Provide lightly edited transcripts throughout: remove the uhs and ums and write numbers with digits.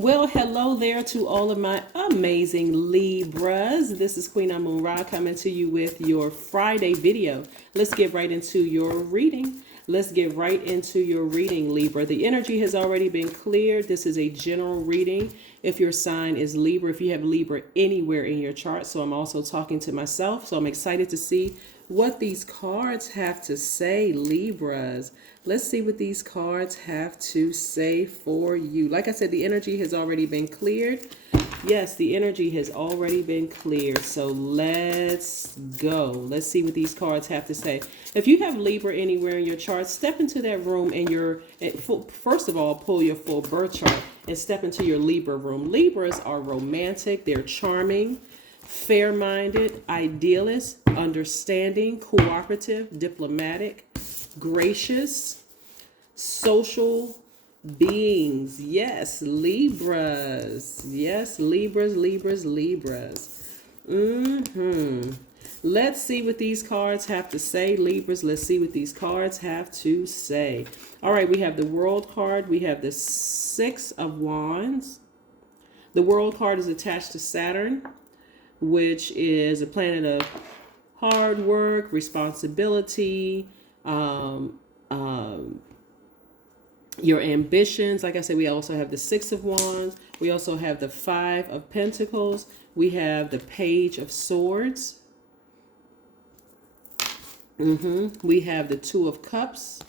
Well, hello there to all of my amazing Libras. This is Queen Amun Ra coming to you with your Friday video. Let's get right into your reading. Libra. The energy has already been cleared. This is a general reading. If your sign is Libra, if you have Libra anywhere in your chart. So I'm also talking to myself. So I'm excited to see what these cards have to say, Libras. Let's see what these cards have to say for you. Like I said, the energy has already been cleared. Yes, the energy has already been cleared. So let's go. Let's see what these cards have to say. If you have Libra anywhere in your chart, step into that room first of all, pull your full birth chart and step into your Libra room. Libras are romantic. They're charming, fair-minded, idealist, understanding, cooperative, diplomatic, gracious, social beings. Yes, Libras. Yes, Libras. Let's see what these cards have to say, Libras. Let's see what these cards have to say. All right, we have the World card. We have the Six of Wands. The World card is attached to Saturn, which is a planet of hard work, responsibility, your ambitions. Like I said, we also have the Six of Wands. We also have the Five of Pentacles. We have the Page of Swords. We have the Two of Cups.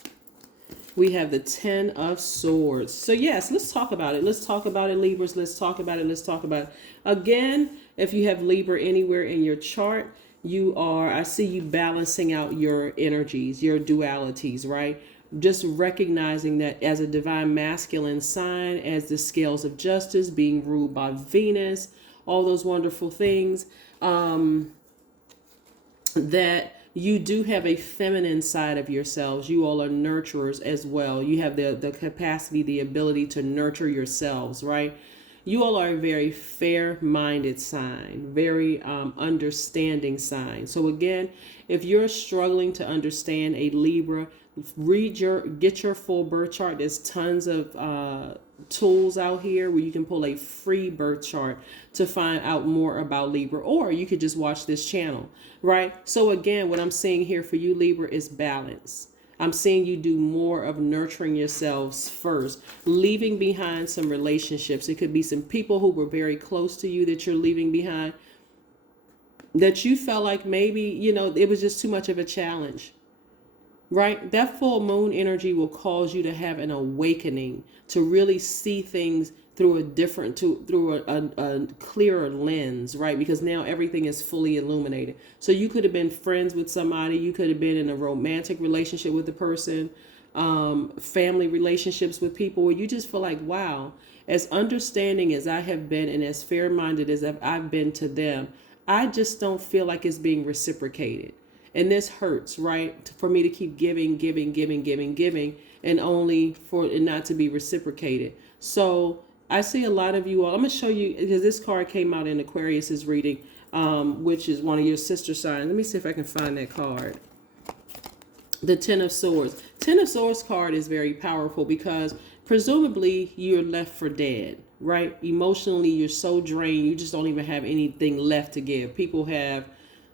We have the Ten of Swords. So yes, let's talk about it. Let's talk about it, Libras. Let's talk about it. Again, if you have Libra anywhere in your chart, I see you balancing out your energies, your dualities, right? Just recognizing that as a divine masculine sign, as the scales of justice, being ruled by Venus, all those wonderful things, that you do have a feminine side of yourselves. You all are nurturers as well. You have the capacity, the ability to nurture yourselves, right? You all are a very fair-minded sign, very understanding sign. So again, if you're struggling to understand a Libra, get your full birth chart. There's tons of tools out here where you can pull a free birth chart to find out more about Libra, or you could just watch this channel, right? So again, what I'm seeing here for you, Libra, is balance. I'm seeing you do more of nurturing yourselves first, leaving behind some relationships. It could be some people who were very close to you that you're leaving behind, that you felt like maybe, it was just too much of a challenge, right? That full moon energy will cause you to have an awakening, to really see things through a clearer lens, right? Because now everything is fully illuminated. So you could have been friends with somebody, you could have been in a romantic relationship with a person, family relationships with people where you just feel like, wow, as understanding as I have been and as fair-minded as I've been to them, I just don't feel like it's being reciprocated. And this hurts, right? For me to keep giving, and only for it not to be reciprocated. So I see a lot of you all. I'm going to show you, because this card came out in Aquarius's reading, which is one of your sister signs. Let me see if I can find that card. The Ten of Swords. Ten of Swords card is very powerful because presumably you're left for dead, right? Emotionally, you're so drained, you just don't even have anything left to give. People have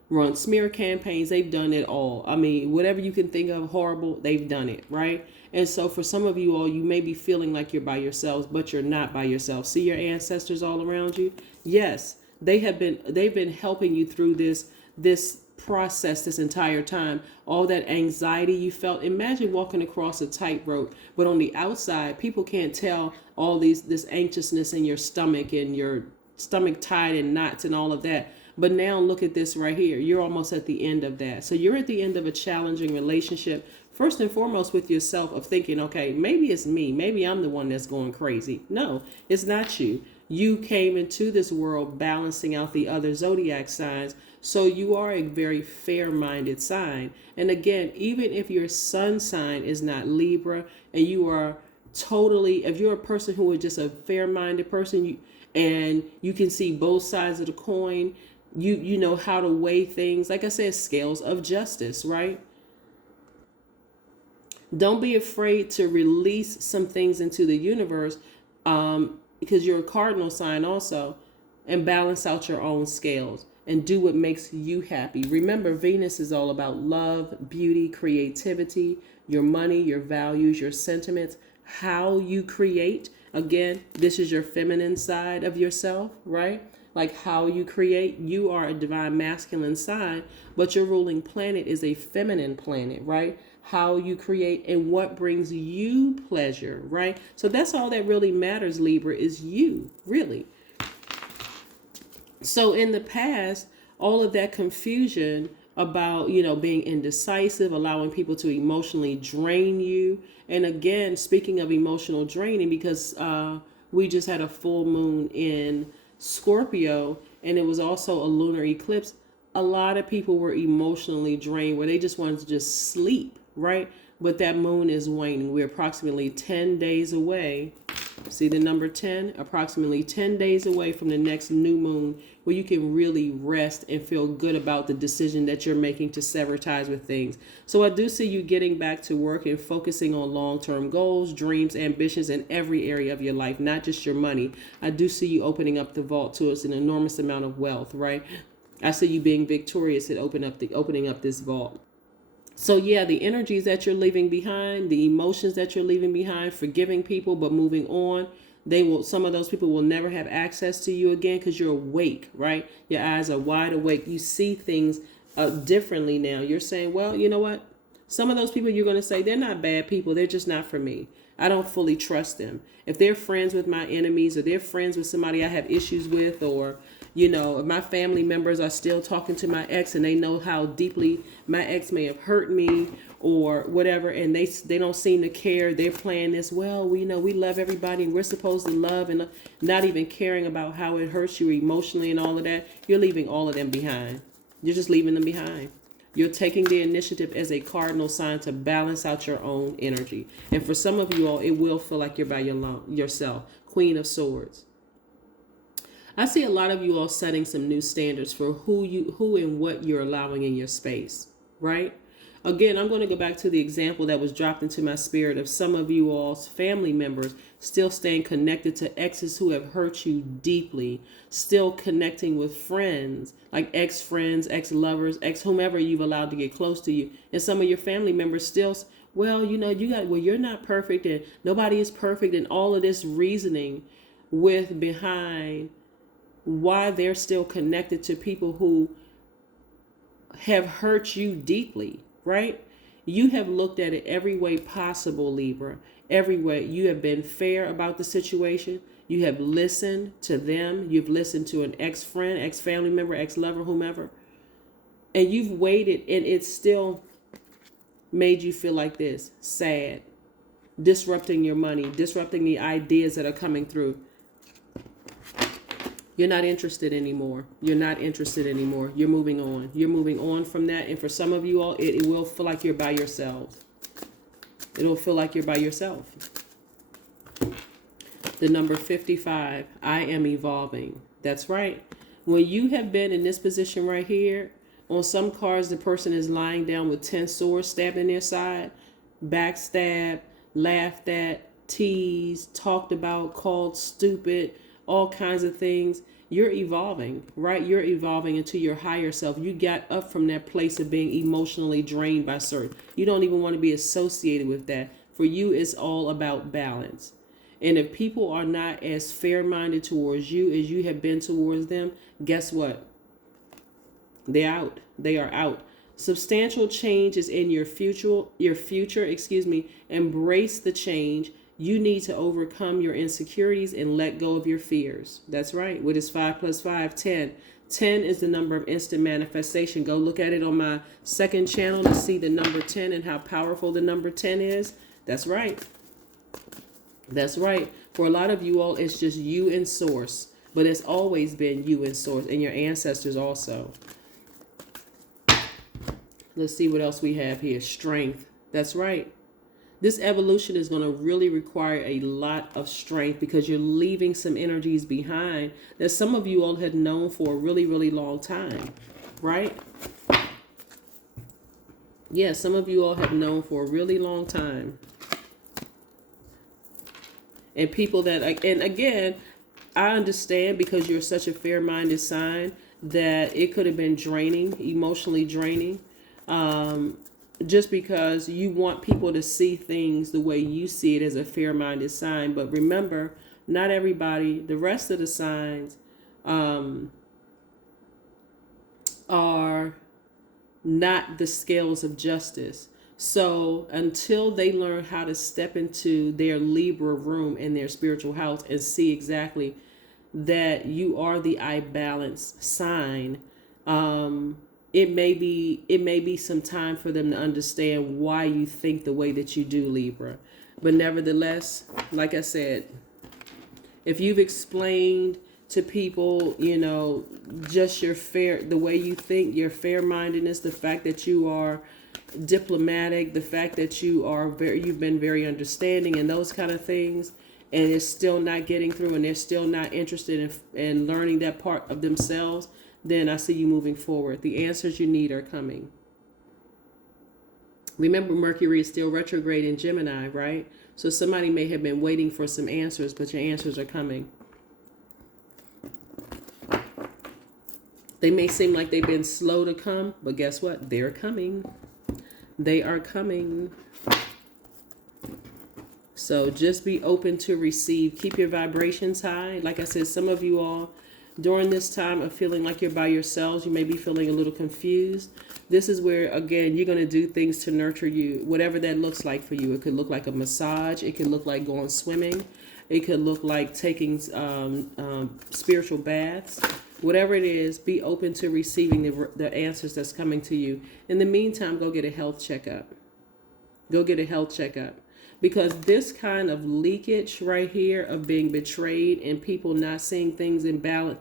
run smear campaigns. They've done it all. I mean, whatever you can think of horrible, they've done it, right? And so for some of you all, you may be feeling like you're by yourselves, but you're not by yourself. See your ancestors all around you? Yes, they've been helping you through this process this entire time. All that anxiety you felt. Imagine walking across a tightrope, but on the outside, people can't tell all this anxiousness in your stomach and your stomach tied in knots and all of that. But now look at this right here. You're almost at the end of that. So you're at the end of a challenging relationship, first and foremost with yourself, of thinking, okay, maybe it's me. Maybe I'm the one that's going crazy. No, it's not you. You came into this world balancing out the other zodiac signs. So you are a very fair-minded sign. And again, even if your sun sign is not Libra and you are if you're a person who is just a fair-minded person, and you can see both sides of the coin, you know how to weigh things. Like I said, scales of justice, right? Don't be afraid to release some things into the universe because you're a cardinal sign also, and balance out your own scales and do what makes you happy. Remember, Venus is all about love, beauty, creativity, your money, your values, your sentiments, how you create. Again, this is your feminine side of yourself, right? Like how you create. You are a divine masculine sign, but your ruling planet is a feminine planet, right? How you create and what brings you pleasure, right? So that's all that really matters, Libra, is you, really. So in the past, all of that confusion about, being indecisive, allowing people to emotionally drain you. And again, speaking of emotional draining, because we just had a full moon in Scorpio and it was also a lunar eclipse, a lot of people were emotionally drained where they just wanted to just sleep, right? But that moon is waning. We're approximately 10 days away. See the number 10? Approximately 10 days away from the next new moon where you can really rest and feel good about the decision that you're making to sever ties with things. So I do see you getting back to work and focusing on long-term goals, dreams, ambitions in every area of your life, not just your money. I do see you opening up the vault to us an enormous amount of wealth, right? I see you being victorious at opening up this vault. So yeah, the energies that you're leaving behind, the emotions that you're leaving behind, forgiving people but moving on, some of those people will never have access to you again because you're awake, right? Your eyes are wide awake. You see things differently now. You're saying, well, you know what? Some of those people you're going to say, they're not bad people. They're just not for me. I don't fully trust them. If they're friends with my enemies or they're friends with somebody I have issues with, or if my family members are still talking to my ex and they know how deeply my ex may have hurt me or whatever, and they don't seem to care. They're playing this, well, we love everybody and we're supposed to love, and not even caring about how it hurts you emotionally and all of that. You're leaving all of them behind. You're just leaving them behind. You're taking the initiative as a cardinal sign to balance out your own energy. And for some of you all, it will feel like you're by yourself. Queen of Swords. I see a lot of you all setting some new standards for who and what you're allowing in your space, right? Again, I'm going to go back to the example that was dropped into my spirit of some of you all's family members still staying connected to exes who have hurt you deeply, still connecting with friends, like ex-friends, ex-lovers, ex-whomever you've allowed to get close to you. And some of your family members still, well, you're not perfect and nobody is perfect, and all of this reasoning behind why they're still connected to people who have hurt you deeply, right? You have looked at it every way possible, Libra. Every way. You have been fair about the situation. You have listened to them. You've listened to an ex-friend, ex-family member, ex-lover, whomever. And you've waited, and it's still made you feel like this, sad, disrupting your money, disrupting the ideas that are coming through. You're not interested anymore. You're not interested anymore. You're moving on. You're moving on from that. And for some of you all, it will feel like you're by yourself. It'll feel like you're by yourself. The number 55, I am evolving. That's right. When you have been in this position right here, on some cards, the person is lying down with 10 swords stabbed in their side, backstabbed, laughed at, teased, talked about, called stupid, all kinds of things. You're evolving, right? You're evolving into your higher self. You got up from that place of being emotionally drained by certain. You don't even want to be associated with that. For you, it's all about balance. And if people are not as fair-minded towards you as you have been towards them, guess what? They're out. They are out. Substantial change is in your future. Embrace the change. You need to overcome your insecurities and let go of your fears. That's right. What is 5 + 5? 10. 10 is the number of instant manifestation. Go look at it on my second channel to see the number 10 and how powerful the number 10 is. That's right. That's right. For a lot of you all, it's just you and source. But it's always been you and source, and your ancestors also. Let's see what else we have here. Strength. That's right. This evolution is going to really require a lot of strength because you're leaving some energies behind that some of you all had known for a really, really long time, right? Yeah, some of you all have known for a really long time. And people that, and again, I understand because you're such a fair-minded sign that it could have been draining, emotionally draining, just because you want people to see things the way you see it as a fair-minded sign. But remember, not everybody, the rest of the signs are not the scales of justice. So until they learn how to step into their Libra room and their spiritual house and see exactly that you are the I balance sign, it may be some time for them to understand why you think the way that you do, Libra. But nevertheless, like I said, if you've explained to people, just the way you think, your fair-mindedness, the fact that you are diplomatic, the fact that you've been very understanding and those kind of things, and it's still not getting through and they're still not interested in learning that part of themselves, then I see you moving forward. The answers you need are coming. Remember, Mercury is still retrograde in Gemini, right? So somebody may have been waiting for some answers, but your answers are coming. They may seem like they've been slow to come, but guess what? They're coming. They are coming. So just be open to receive. Keep your vibrations high. Like I said, some of you all, during this time of feeling like you're by yourselves, you may be feeling a little confused. This is where, again, you're going to do things to nurture you, whatever that looks like for you. It could look like a massage. It could look like going swimming. It could look like taking spiritual baths. Whatever it is, be open to receiving the answers that's coming to you. In the meantime, go get a health checkup. Go get a health checkup. Because this kind of leakage right here of being betrayed and people not seeing things in balance,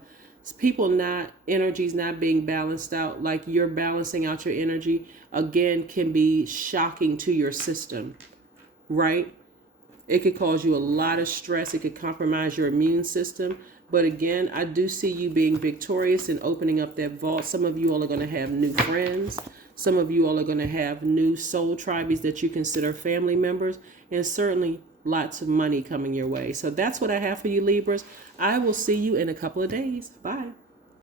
energies not being balanced out like you're balancing out your energy, again, can be shocking to your system, right? It could cause you a lot of stress. It could compromise your immune system. But again, I do see you being victorious and opening up that vault. Some of you all are going to have new friends. Some of you all are going to have new soul tribes that you consider family members. And certainly lots of money coming your way. So that's what I have for you, Libras. I will see you in a couple of days. Bye.